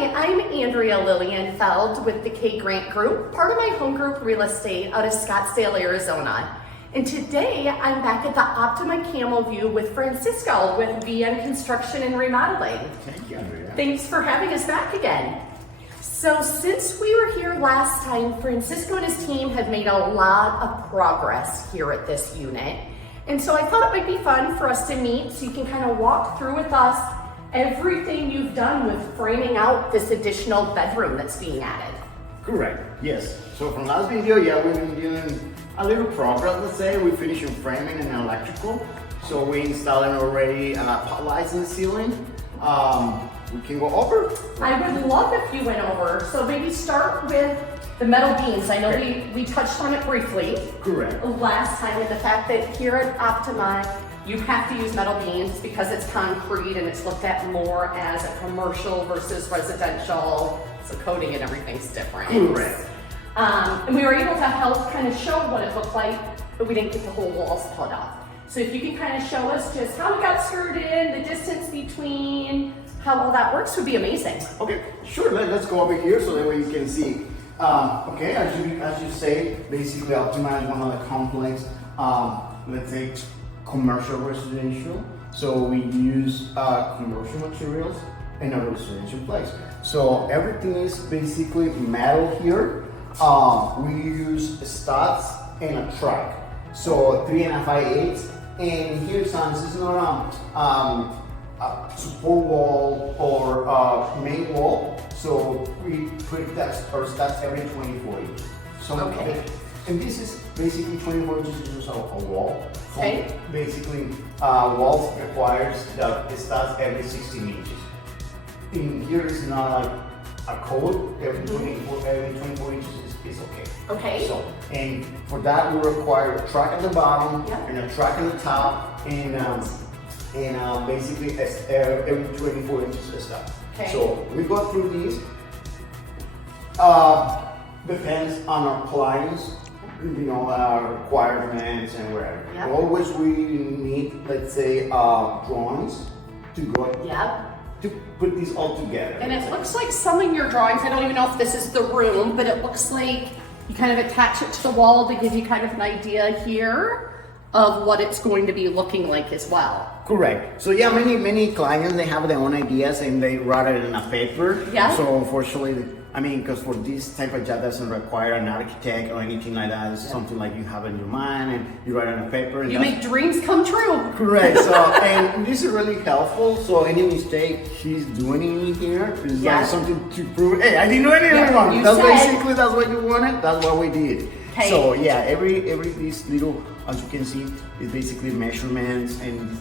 Hi, I'm Andrea Lilienfeld with the K Grant Group, part of my home group real estate out of Scottsdale, Arizona. And today I'm back at the Optima Camelview with Francisco with VN Construction and Remodeling. Thank you, Andrea. Thanks for having us back again. So since we were here last time, Francisco and his team have made a lot of progress here at this unit. And so I thought it might be fun for us to meet so you can kind of walk through with us everything you've done with framing out this additional bedroom that's being added. Correct, yes. So from last video, we've been doing a little progress, let's say. We finished framing and electrical. So we installing already pot lights in the ceiling. We can go over. I would love if you went over. So maybe start with the metal beams. I know we touched on it briefly. Correct. Last time, and the fact that here at Optima, you have to use metal beams because it's concrete and it's looked at more as a commercial versus residential. So coating and everything's different. Correct. And we were able to help kind of show what it looked like, but we didn't get the whole walls put up. So if you can kind of show us just how it got skirted, the distance between, how all that works would be amazing. Okay, sure. Let's go over here so that way you can see. Okay, as you say, basically Optima is one of the complex, let's say, commercial residential. So we use commercial materials in a residential place. So everything is basically metal here. We use studs and a track. So 3.5 by 8. And here, this is not a support wall or main wall. So we put that or studs every 24 inches. So okay. And this is basically 24 inches is just a wall. So okay. basically, walls requires the studs every 16 inches. In here is not like a code. Every 24 inches is okay. Okay. So, and for that we require a track at the bottom and a track at the top, and basically every 24 inches is that. Okay. So we go through these. Depends on our clients, our requirements and whatever. Yep. Always we need, let's say, drawings to go to put these all together. And it looks like some of your drawings, I don't even know if this is the room, but it looks like you kind of attach it to the wall to give you kind of an idea here of what it's going to be looking like as well. Correct. So many clients, they have their own ideas and they write it in a paper. Yeah. So unfortunately, because for this type of job doesn't require an architect or anything like that. It's something like you have in your mind and you write it on a paper. And you make dreams come true. Correct. So, and this is really helpful. So any mistake he's doing in here is like something to prove, hey, I didn't do anything wrong. That's basically, that's what you wanted. That's what we did. Okay. So every these little, as you can see, is basically measurements and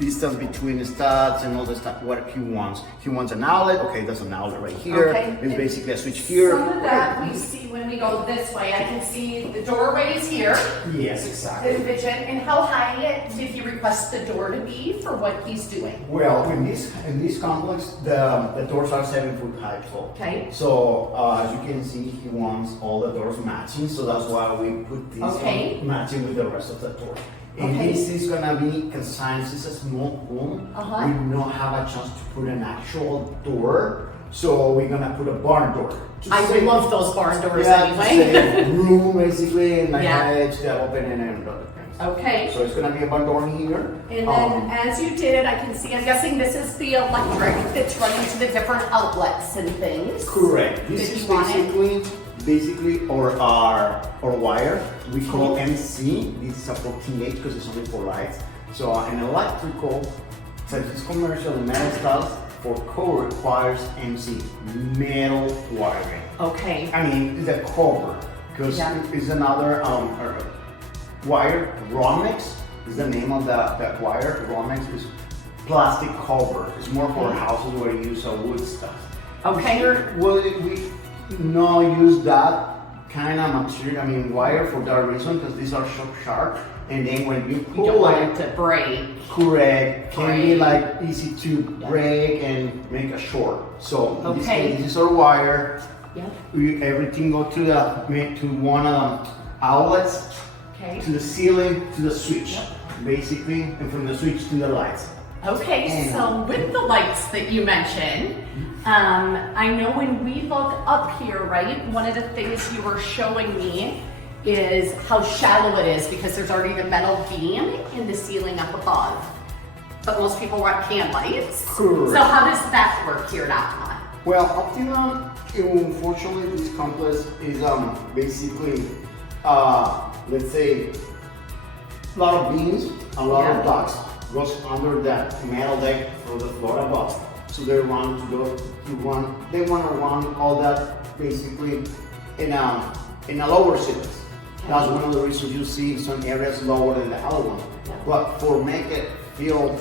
distance between the studs and all the stuff, what he wants. He wants an outlet, okay, there's an outlet right here. Okay. It's basically a switch here. Some of that we see when we go this way. I can see the doorway is here. Yes, exactly. The vision. And how high did he request the door to be for what he's doing? Well, in this complex, the doors are 7 foot high tall. Okay. So as you can see, he wants all the doors matching, so that's why we put this on matching with the rest of the door. And this is gonna be, because since it's a small room, we don't have a chance to put an actual door. So we're gonna put a barn door. I love those barn doors anyway. Room basically, and like edge, the open and other things. Okay. So it's gonna be a barn door in here. And then as you did it, I can see, I'm guessing this is the electric that's running to the different outlets and things. Correct. This is basically our wire. We call MC. This is a 14H because it's only for lights. So an electrical, since it's commercial and metal styles, for core requires MC, metal wiring. Okay. I mean, it's a cover because it's another wire. Romex is the name of that wire. Romex is plastic cover. It's more for houses where you use wood stuff. Okay. Here, we no use that kind of material, wire for that reason, because these are sharp, and then when you pull, you don't want it to break. Correct. Can be like easy to break and make a short. So this is our wire. Yeah. Everything go to one of the outlets, to the ceiling, to the switch, basically, and from the switch to the lights. Okay, so with the lights that you mentioned, I know when we look up here, right, one of the things you were showing me is how shallow it is because there's already the metal beam in the ceiling up above. But most people want can lights. Correct. So how does that work here at Optima? Well, Optima, unfortunately, this complex is basically, let's say, a lot of beams, a lot of ducts goes under that metal deck for the floor above. So they want to run all that basically in a lower ceiling. That's one of the reasons you see some areas lower than the other one. But for make it feel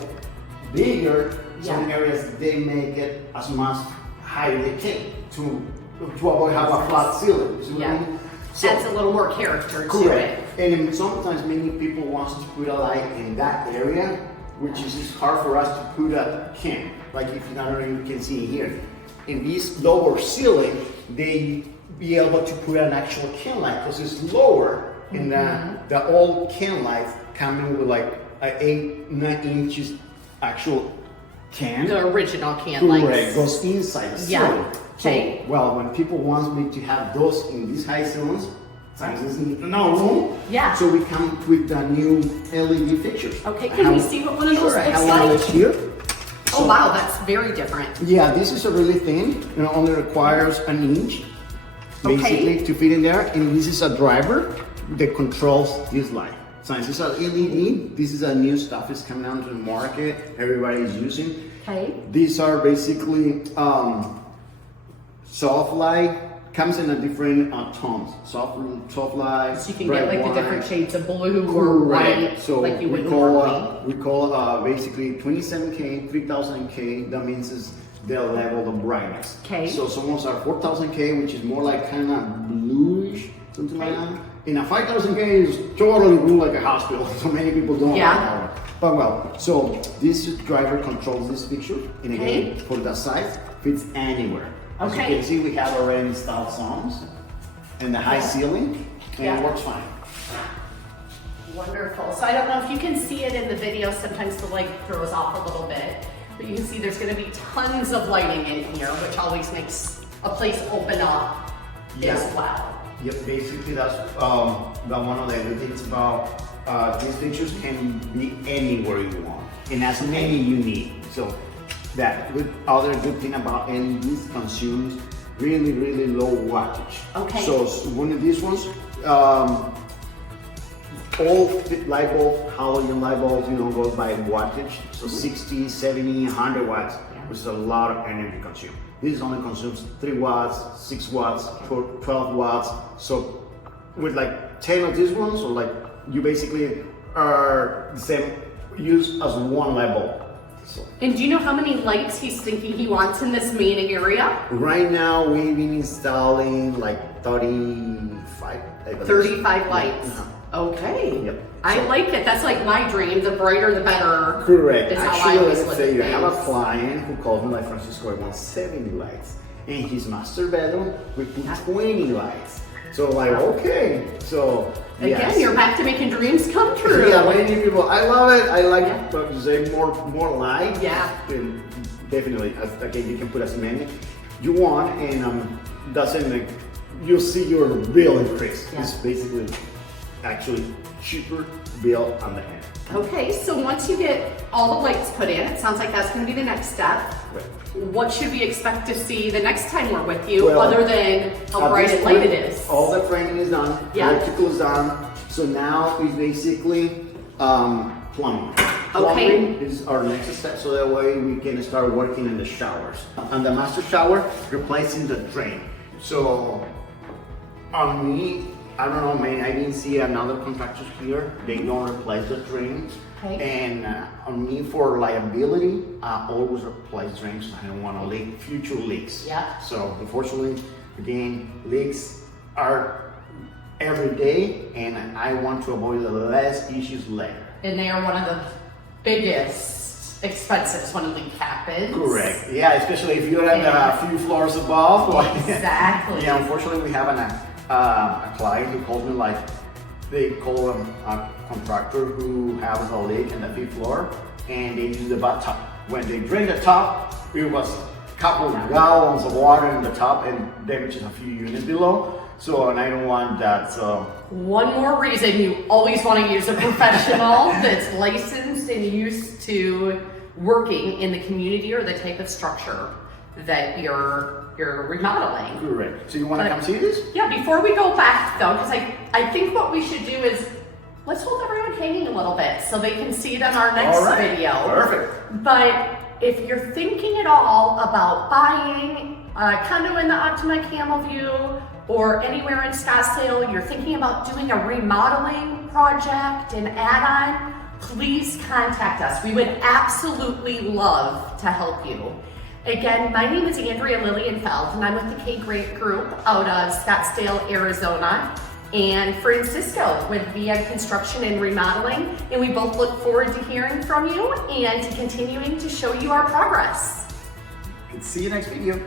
bigger, some areas they make it as much higher they can to avoid have a flat ceiling. See what I mean? So, adds a little more character to correct. it. And sometimes many people want to put a light in that area, which is just hard for us to put a can. Like if you don't know, you can see here. In this lower ceiling, they be able to put an actual can light because it's lower. And the old can lights come in with like an 8-9 inches actual can. The original can lights. Correct, goes inside the ceiling. Okay. So, well, when people want me to have those in these high ceilings, sometimes there's no room. Yeah. So we come with the new LED fixtures. Okay, can we see what one of those I looks have one of like? those here. Oh wow, that's very different. Yeah, this is a really thin. It only requires an inch, basically, to fit in there. And this is a driver that controls this light. So this is a LED. This is a new stuff that's coming out to the market. Everybody is using. Okay. These are basically soft light. Comes in a different tones. Soft light. So you can bright get like white. the different shades of blue or white, So like you would we normally. call basically 27K, 3000K. That means is the level of brightness. Okay. So some ones are 4000K, which is more like kind of bluish, something like that. In a 5000K is totally blue like a hospital. So many people don't like that one. But well, so this driver controls this fixture, and again, for the size, fits anywhere. As you can see, we have already installed some in the high ceiling, and it works fine. Wonderful. So I don't know if you can see it in the video. Sometimes the light throws off a little bit, but you can see there's going to be tons of lighting in here, which always makes a place open up as well. Yep, basically that's one of the good things about these fixtures can be anywhere you want, and as many you need. So that other good thing about LEDs consumes really low wattage. Okay. So one of these ones, all light bulbs, halogen light bulbs, goes by wattage. So 60, 70, 100 watts, which is a lot of energy consumed. This only consumes 3 watts, 6 watts, 12 watts. So with like 10 of these ones, so like you basically are the same use as one light bulb. So. And do you know how many lights he's thinking he wants in this main area? Right now we've been installing like 35. 35 lights. Okay. Yep. I like it. That's like my dream. The brighter, the better. Correct. Is how I Actually, always let's look say at you have a things. client who called me like Francisco, I want 70 lights. In his master bedroom, we put 20 lights. So like, okay. So Again, you're back to making dreams come true. Yeah, many people. I love it. I like to say more light. Yeah. And definitely. Again, you can put as many you want, and doesn't like you'll see your bill increase. Yeah. It's basically actually cheaper bill on the end. Okay, so once you get all the lights put in, it sounds like that's going to be the next step. Right. What should we expect to see the next time we're with you, Well, other than how bright and light it is? All the framing is done. Yeah. Electrical is done. So now it's basically plumbing. Okay. Plumbing is our next step, so that way we can start working in the showers. On the master shower, replacing the drain. So on me, I don't know, man, I didn't see another contractor here. They don't replace the drain. Okay. And on me, for liability, I always replace drains. I don't want to leak future leaks. Yeah. So unfortunately, again, leaks are every day, and I want to avoid the less issues later. And they are one of the biggest expenses when a leak happens. Correct. Yeah, especially if you're at a few floors above. Exactly. Yeah, unfortunately, we have a client who called me like, they call him a contractor who has a leak in the 5th floor, and they use the bathtub. When they drain the top, it was a couple of gallons of water in the top and damages a few units below. So, and I don't want that, so. One more reason you always want to use a professional that's licensed and used to working in the community or the type of structure that you're remodeling. Correct. So you want to come see this? Yeah, before we go back though, because I think what we should do is, let's hold everyone hanging a little bit so they can see it on our next video. Perfect. But if you're thinking at all about buying a condo in the Optima Camelview or anywhere in Scottsdale, you're thinking about doing a remodeling project, an add-on, please contact us. We would absolutely love to help you. Again, my name is Andrea Lilienfeld, and I'm with the K Grant Group out of Scottsdale, Arizona, and Francisco with VM Construction and Remodeling. And we both look forward to hearing from you and to continuing to show you our progress. See you next video.